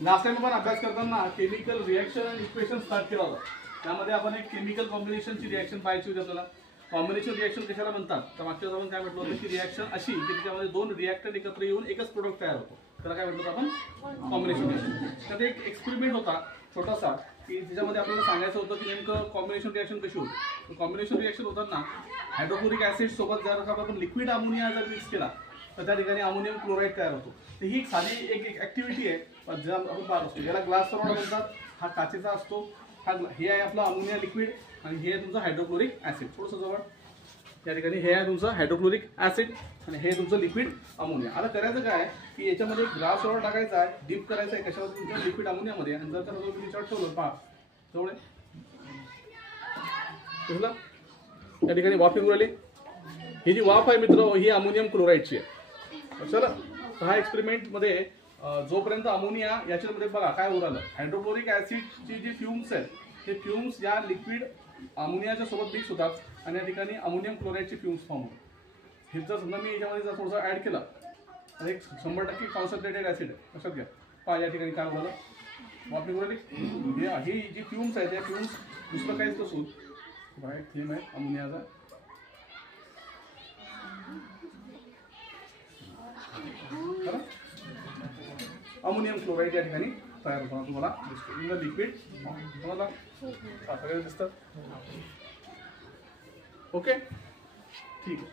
Last time आपण अभ्यास करताना केमिकल रिएक्शन आणि इक्वेशन स्टार्ट केला होता. त्यामध्ये आपण एक केमिकल कॉम्बिनेशनची रिएक्शन पाहायची होती आपल्याला. कॉम्बिनेशन रिएक्शन कशाला म्हणतात तर मागच्या आपण काय म्हटलं होतं की रिएक्शन अशी की त्याच्यामध्ये दोन रिएक्टंट एकत्र येऊन एकच प्रोडक्ट तयार होतो. त्याला काय म्हटलं आपण कॉम्बिनेशन रिएक्शन. त्यात एक एक्सपेरिमेंट होता छोटासा की त्याच्यामध्ये आपल्याला सांगायचं होतं की नेमकं कॉम्बिनेशन रिएक्शन कशी होती. कॉम्बिनेशन रिएक्शन होताना हायड्रोक्लोरिक ऍसिड सोबत जर आपण लिक्विड अमोनिया जर मिक्स केला तर त्या ठिकाणी अमोनियम क्लोराईड तयार होतो. तर ही एक साधी एक ऍक्टिव्हिटी आहे ज्या आपण पाहत असतो. याला ग्लास सरोड म्हणतात. हा काचेचा असतो. हे आहे आपला अमोनिया लिक्विड आणि हे आहे तुमचं हायड्रोक्लोरिक ऍसिड. थोडंसं जवळ या ठिकाणी हे आहे तुमचं हायड्रोक्लोरिक ऍसिड आणि हे तुमचं लिक्विड अमोनिया. आता करायचं काय की याच्यामध्ये ग्लास सरोड टाकायचा आहे, डीप करायचं आहे कशावर तुमच्या लिक्विड अमोनियामध्ये आणि जर त्याला तुम्ही त्याच्यावर ठेवलं पहा जवळ या ठिकाणी वाफ येऊन राहिली. ही जी वाफ आहे मित्र ही अमोनियम क्लोराईडची आहे. चला हा एक्सपेरिमेंट मध्ये जोपर्यंत अमोनिया याच्यामध्ये बघा काय होऊ राहिलं हायड्रोक्लोरिक ऍसिडची जी फ्युम्स आहेत ते फ्युम्स या लिक्विड अमोनियाच्या सोबत मिक्स होतात आणि या ठिकाणी अमोनियम क्लोराईडची फ्युम्स फॉर्म होतात. हे जर समजा मी याच्यामध्ये जर थोडंसं ऍड केलं तर एक 100% कॉन्सन्ट्रेटेड ऍसिड आहे. लक्षात घ्या. पहा या ठिकाणी काय झालं वाफ निघून राहिली. ही जी फ्युम्स आहेत त्या फ्युम्स दुसरं काहीच नसून बघा एक थीम आहे अमोनियाचा. अमोनियम क्लोराईड या ठिकाणी तयार होताना तुम्हाला दिसतो इन द लिक्विड. तुम्हाला सगळे दिसतात. ओके ठीक आहे.